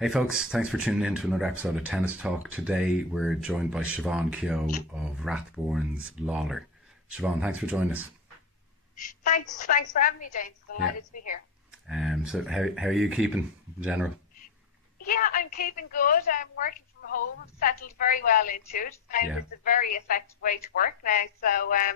Hey folks, thanks for tuning in to another episode of Tennis Talk. Today we're joined by Siobhán of Rathborne's Lalor. Siobhán, thanks for joining us. Thanks for having me, James. Delighted to be here. So how are you keeping in general? Yeah, I'm keeping good. I'm working from home. I've settled very well into it. It's a very effective way to work now. So I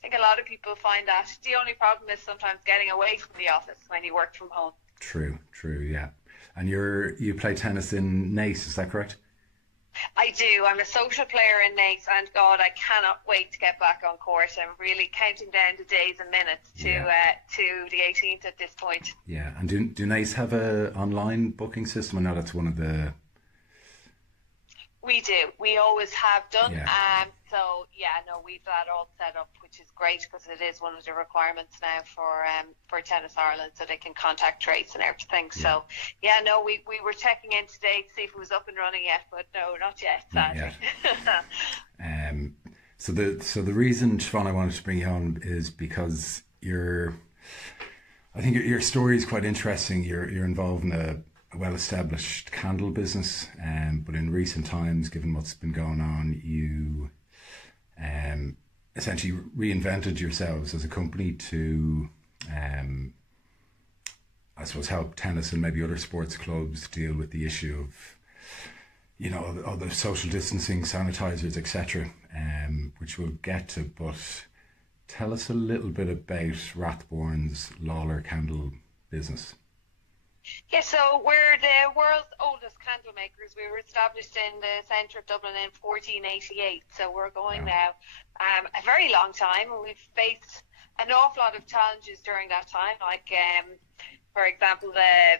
think a lot of people find that. The only problem is sometimes getting away from the office when you work from home. True, yeah. And you play tennis in Naas, is that correct? I do. I'm a social player in Naas, and God, I cannot wait to get back on court. I'm really counting down the days and minutes to the 18th at this point. Yeah, and do Naas have a online booking system? I know that's one of the... We do. We always have done. Yeah. We've that all set up, which is great because it is one of the requirements now for Tennis Ireland, so they can contact trace and everything. Yeah. So we were checking in today to see if it was up and running yet, but no, not yet. Sadly. Not yet. So the reason, Siobhán, I wanted to bring you on is because I think your story is quite interesting. You're involved in a well-established candle business, but in recent times, given what's been going on, you essentially reinvented yourselves as a company to, I suppose, help tennis and maybe other sports clubs deal with the issue of, all the social distancing, sanitizers, etc., which we'll get to. But tell us a little bit about Rathborne's Lalor candle business. Yeah, so we're the world's oldest candle makers. We were established in the centre of Dublin in 1488, so we're going now a very long time, and we've faced an awful lot of challenges during that time, like for example, the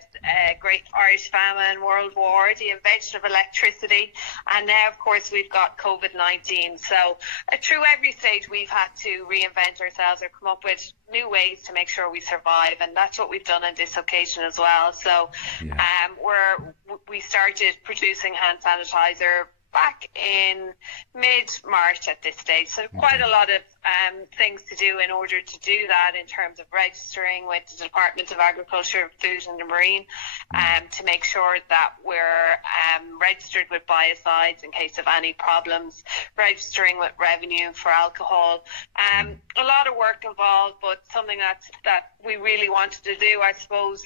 Great Irish Famine, World War, the invention of electricity, and now, of course, we've got COVID-19. So through every stage, we've had to reinvent ourselves or come up with new ways to make sure we survive, and that's what we've done on this occasion as well. So we started producing hand sanitizer back in mid-March at this stage. So quite a lot of things to do in order to do that, in terms of registering with the Department of Agriculture, Food and the Marine, to make sure that we're registered with biocides in case of any problems, registering with revenue for alcohol. A lot of work involved, but something that we really wanted to do, I suppose.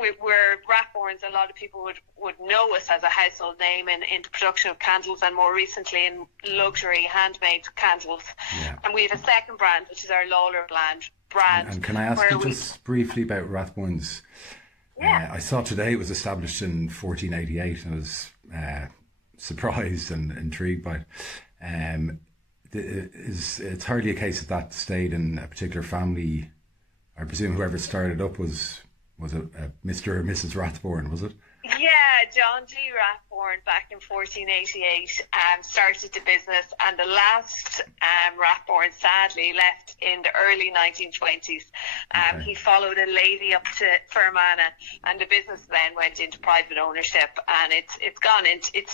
We're Rathborne's, a lot of people would know us as a household name in the production of candles, and more recently in luxury handmade candles. Yeah. And we have a second brand, which is our Lalor brand. And can I ask you just briefly about Rathborne's? Yeah. I saw today it was established in 1488, and I was surprised and intrigued by it. It's hardly a case that stayed in a particular family. I presume whoever started up was it Mr. or Mrs. Rathborne, was it? Yeah, John G. Rathborne back in 1488 started the business, and the last Rathborne sadly left in the early 1920s. He followed a lady up to Fermanagh, and the business then went into private ownership, and it's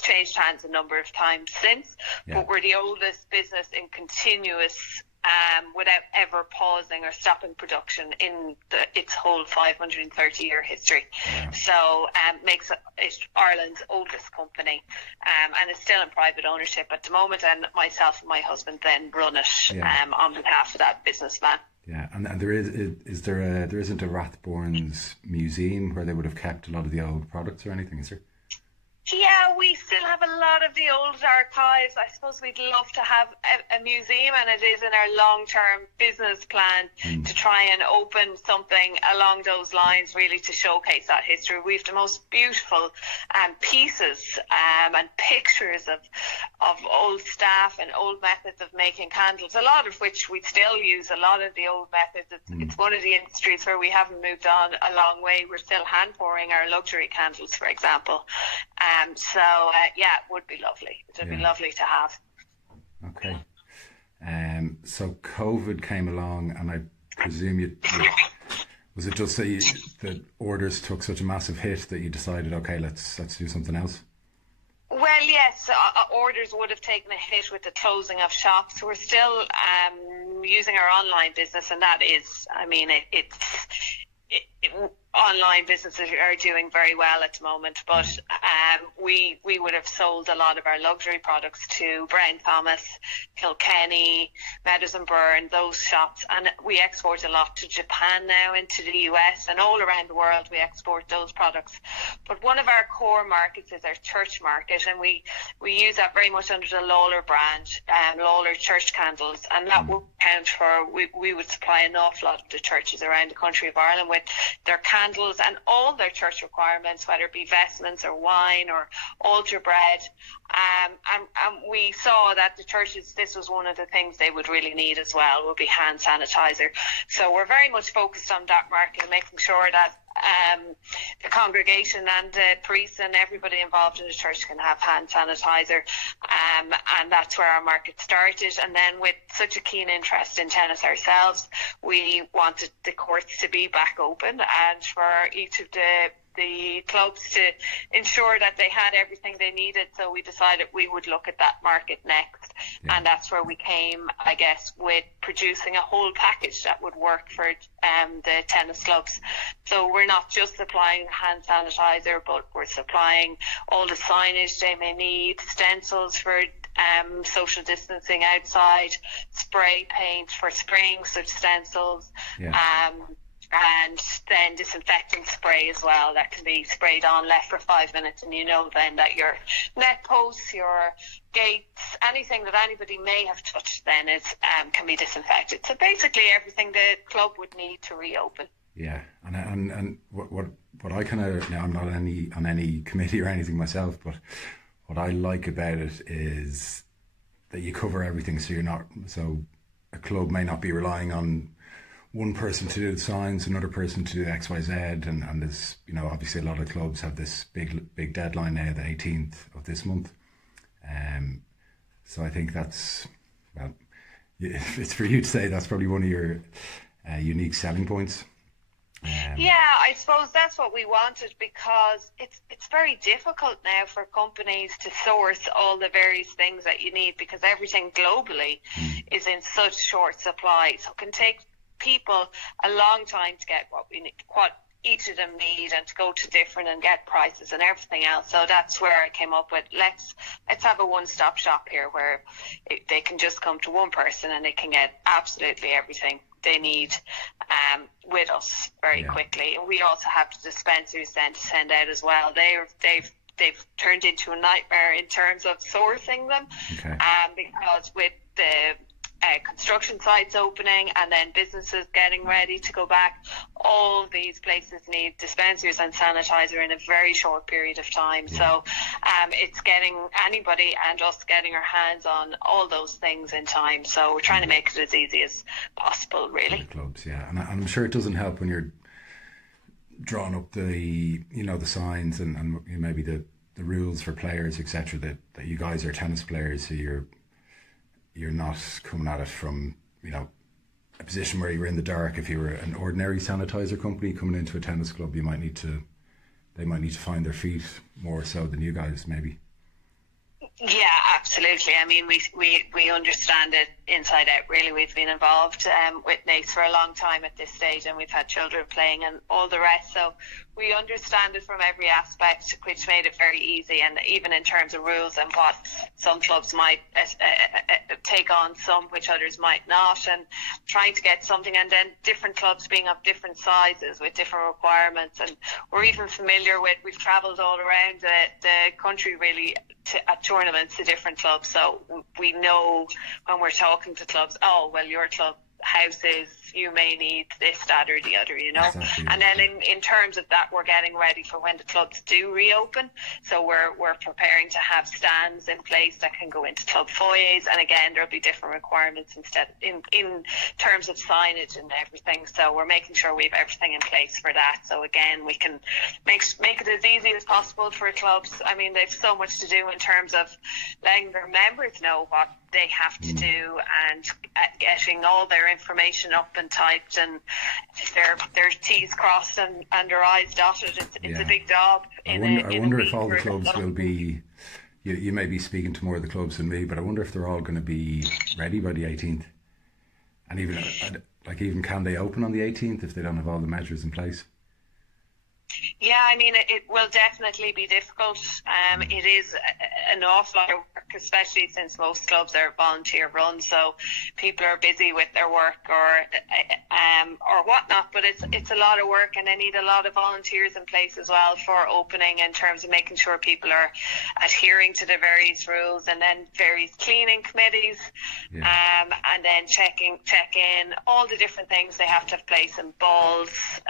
changed hands a number of times since. Yeah. But we're the oldest business in continuous without ever pausing or stopping production in its whole 530-year history. Yeah. So makes it Ireland's oldest company, and it's still in private ownership at the moment, and myself and my husband then run it on behalf of that businessman. Yeah, and there isn't a Rathborne's museum where they would have kept a lot of the old products or anything, is there? Yeah, we still have a lot of the old archives. I suppose we'd love to have a museum, and it is in our long-term business plan to try and open something along those lines, really, to showcase that history. We have the most beautiful pieces and pictures of old staff and old methods of making candles, a lot of which we still use, a lot of the old methods. It's one of the industries where we haven't moved on a long way. We're still hand pouring our luxury candles, for example. It would be lovely. It would be lovely to have. Okay. So COVID came along, and I presume was it just that orders took such a massive hit that you decided, okay, let's do something else? Well, yes, orders would have taken a hit with the closing of shops. We're still using our online business, and that is, I mean, online businesses are doing very well at the moment, but we would have sold a lot of our luxury products to Brown Thomas, Kilkenny, Meadows and Byrne, those shops, and we export a lot to Japan now, into the US, and all around the world we export those products. But one of our core markets is our church market, and we use that very much under the Lalor brand, Lalor church candles, and that will count for, we would supply an awful lot of the churches around the country of Ireland with their candles and all their church requirements, whether it be vestments or wine or altar bread. And we saw that the churches, this was one of the things they would really need as well, would be hand sanitizer. So we're very much focused on that market and making sure that the congregation and the priests and everybody involved in the church can have hand sanitizer, and that's where our market started. And then with such a keen interest in tennis ourselves, we wanted the courts to be back open and for each of the clubs to ensure that they had everything they needed. So we decided we would look at that market next. Yeah. And that's where we came, I guess, with producing a whole package that would work for the tennis clubs. So we're not just supplying hand sanitizer, but we're supplying all the signage they may need, stencils for social distancing outside, spray paint for spraying such stencils, and then disinfecting spray as well that can be sprayed on, left for 5 minutes, and you know then that your net posts, your gates, anything that anybody may have touched then is can be disinfected. So basically everything the club would need to reopen. Yeah, and what I kind of, now I'm not on any committee or anything myself, but what I like about it is that you cover everything, so a club may not be relying on one person to do the signs, another person to do X, Y, Z, and there's, obviously a lot of clubs have this big deadline now, the 18th of this month. So I think that's, well, if it's for you to say, that's probably one of your unique selling points. Yeah, I suppose that's what we wanted, because it's very difficult now for companies to source all the various things that you need, because everything globally is in such short supply. So it can take people a long time to get what each of them need, and to go to different and get prices and everything else. So that's where I came up with, let's have a one-stop shop here where they can just come to one person and they can get absolutely everything they need with us very quickly. And we also have the dispensers then to send out as well. They've turned into a nightmare in terms of sourcing them, because with the construction sites opening and then businesses getting ready to go back, all these places need dispensers and sanitizer in a very short period of time. So it's getting anybody and us getting our hands on all those things in time. So we're trying to make it as easy as possible, really. The clubs, yeah. And I'm sure it doesn't help when you're drawing up the signs and maybe the rules for players, etc., that you guys are tennis players, so you're not coming at it from, a position where you were in the dark. If you were an ordinary sanitizer company coming into a tennis club, they might need to find their feet more so than you guys, maybe. Yeah, absolutely. I mean, we understand it inside out, really. We've been involved with NACE for a long time at this stage, and we've had children playing and all the rest. So we understand it from every aspect, which made it very easy. And even in terms of rules and what some clubs might take on, some which others might not, and trying to get something, and then different clubs being of different sizes with different requirements. And we're even familiar with, we've travelled all around the country really at tournaments to different clubs, so we know when we're talking to clubs, oh well, your club houses, you may need this, that or the other, Exactly. And then in terms of that, we're getting ready for when the clubs do reopen. So we're preparing to have stands in place that can go into club foyers, and again there'll be different requirements instead in terms of signage and everything. So we're making sure we have everything in place for that. So again, we can make it as easy as possible for clubs. I mean, they've so much to do in terms of letting their members know what they have to do, and getting all their information up and typed, and their T's crossed and their I's dotted. It's a big job. I wonder if all the clubs will be, you may be speaking to more of the clubs than me, but I wonder if they're all going to be ready by the 18th. And even can they open on the 18th if they don't have all the measures in place? Yeah, I mean, it will definitely be difficult. It is an awful lot of work, especially since most clubs are volunteer run, so people are busy with their work or whatnot. But it's a lot of work, and they need a lot of volunteers in place as well for opening, in terms of making sure people are adhering to the various rules, and then various cleaning committees, and then check in all the different things they have to have place in balls,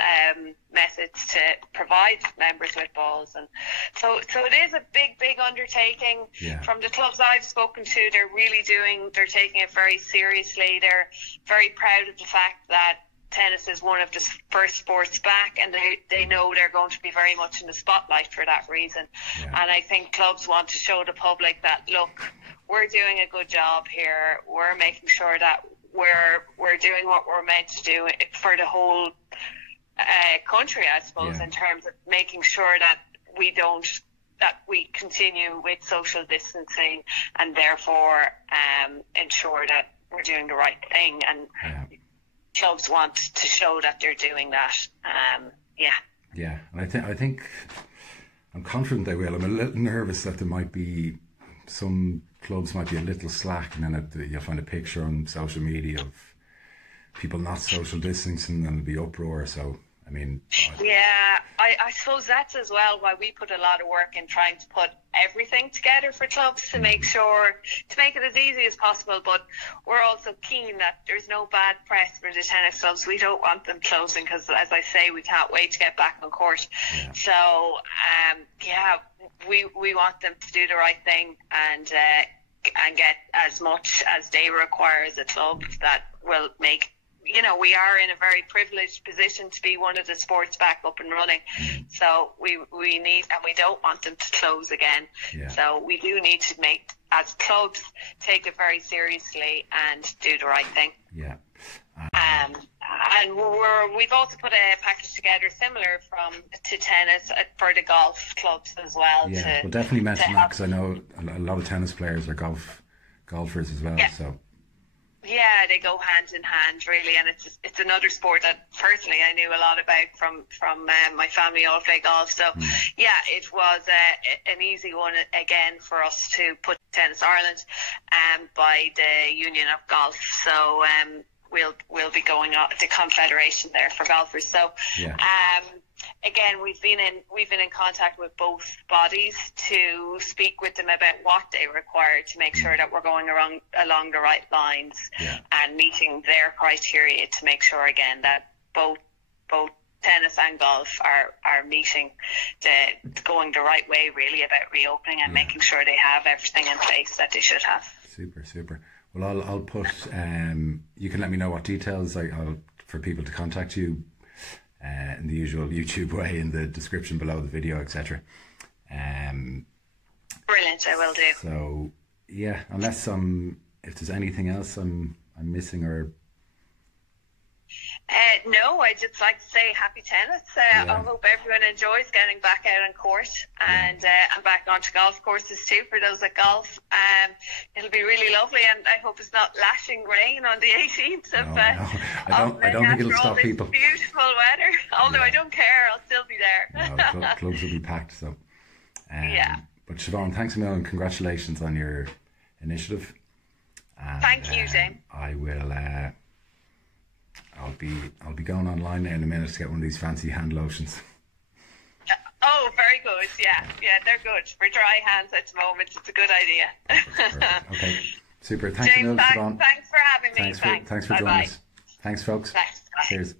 methods to provide members with balls, and so it is a big undertaking. From the clubs I've spoken to, they're taking it very seriously. They're very proud of the fact that tennis is one of the first sports back, and they know they're going to be very much in the spotlight for that reason. And I think clubs want to show the public that, look, we're doing a good job here, we're making sure that we're doing what we're meant to do for the whole country, I suppose, in terms of making sure that we continue with social distancing, and therefore ensure that we're doing the right thing. And clubs want to show that they're doing that. And I think I'm confident they will. I'm a little nervous that there might be some clubs might be a little slack, and then you'll find a picture on social media of people not social distancing, and there'll be uproar. So I mean, I suppose that's as well why we put a lot of work in trying to put everything together for clubs to make it as easy as possible. But we're also keen that there's no bad press for the tennis clubs. We don't want them closing, because, as I say, we can't wait to get back on court. So we want them to do the right thing and get as much as they require as a club. That will make, we are in a very privileged position to be one of the sports back up and running. So we need, and we don't want them to close again. So we do need to as clubs, take it very seriously and do the right thing. And we've also put a package together similar to tennis for the golf clubs as well. We'll definitely mention that, because I know a lot of tennis players are golfers as well. So. Yeah, they go hand in hand, really, and it's another sport that personally I knew a lot about from my family all play golf. So it was an easy one again for us to put Tennis Ireland by the Union of Golf. So we'll be going on the confederation there for golfers. So again, we've been in contact with both bodies to speak with them about what they require to make sure that we're going along the right lines and meeting their criteria, to make sure again that both tennis and golf are meeting going the right way, really, about reopening and making sure they have everything in place that they should have. Super. Well, I'll put you can let me know what details I'll for people to contact you in the usual YouTube way in the description below the video, etc. Brilliant, I will do. So unless if there's anything else I'm missing or. No, I'd just like to say happy tennis. I hope everyone enjoys getting back out on court and back onto golf courses too for those that golf. It'll be really lovely, and I hope it's not lashing rain on the 18th of I don't think it'll stop people. Beautiful weather. Although I don't care, I'll still be there. Clubs will be packed. So but Siobhán, thanks a million. Congratulations on your initiative. And, thank you, James. I will. I'll be going online now in a minute to get one of these fancy hand lotions. Oh, very good. Yeah, they're good for dry hands at the moment. It's a good idea. Okay, super. Thanks, James, Siobhán. Thanks for having me. Thanks for joining us. Thanks, folks. Thanks. Bye. Cheers.